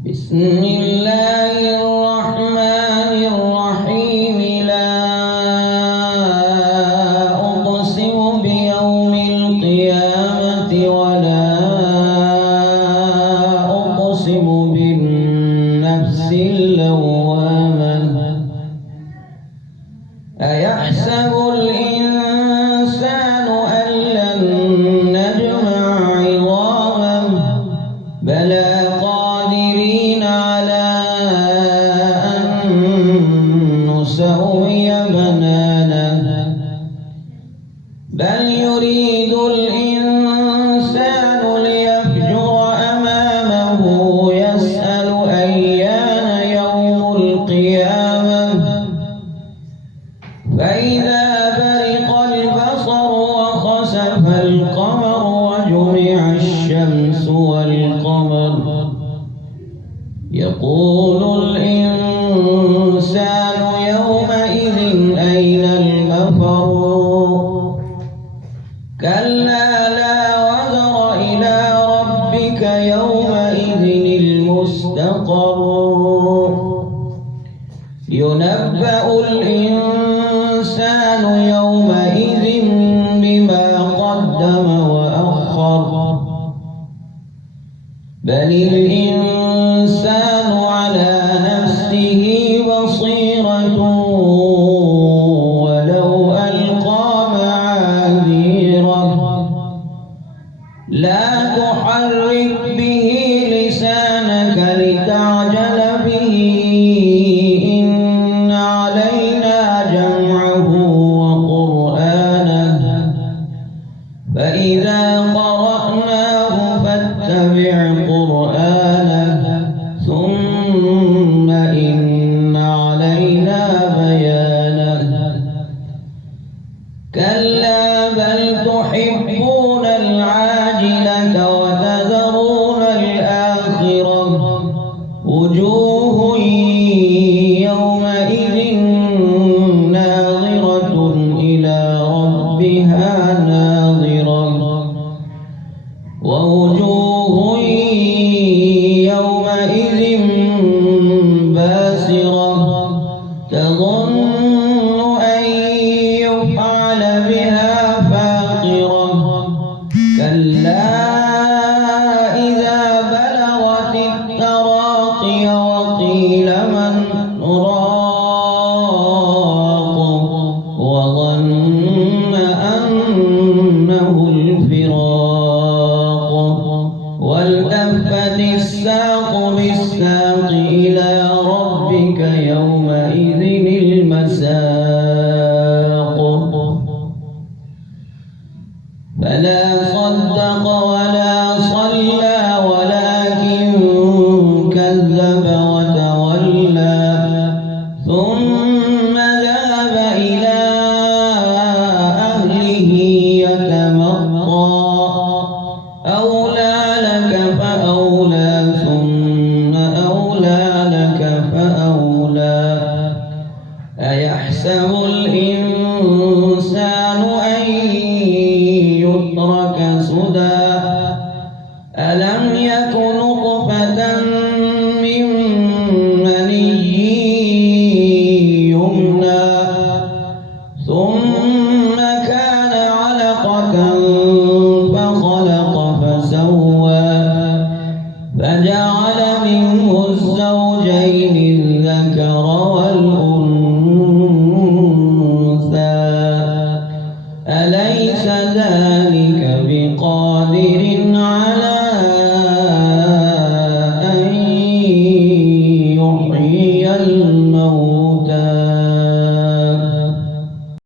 Bismillahirrahmanirrahim. La uqsimu biyaumil qiyamati wa la uqsimu bin nafsil lawwamah. Ayahsabul insanu an lan najma'a 'idhamah. Bala بل يريد الإنسان ليفجر أمامه يسأل أيان يوم القيامة فإذا برق البصر وخسف القمر وجمع الشمس والقمر يقول الإنسان يومئذ أين المفر كلا لا وزر إلى ربك يومئذ المستقر ينبأ الإنسان يومئذ بما قدم وأخر بل الإنسان على نفسه بصيرة لا تحرك به لسانك لتعجل به إن علينا جمعه وقرآنه فإذا قرأناه فاتبع قرآنه ثم إن علينا بيانه كلا بل تحبون العاجلة وتذرون الآخرة وجوه يومئذ ناظرة إلى ربها ناظرة ووجوه يومئذ باسرة تظن أن يفعل بها فاقرة كلا إذا بلغت التراقي وقيل من راق وظن أنه الفراق والتفت الساق بالساق إلى ربك يومئذ المساق فلا صدق ولا صلى ولكن كذب وتولى ثم ذهب إلى أهله يتمطى أولى لك فأولى ثم أولى لك فأولى أيحسب الإنسان أن يترك سدى ألم يك نطفة من مني يمنى ثم كان علقة فخلق فسوى فجعل منه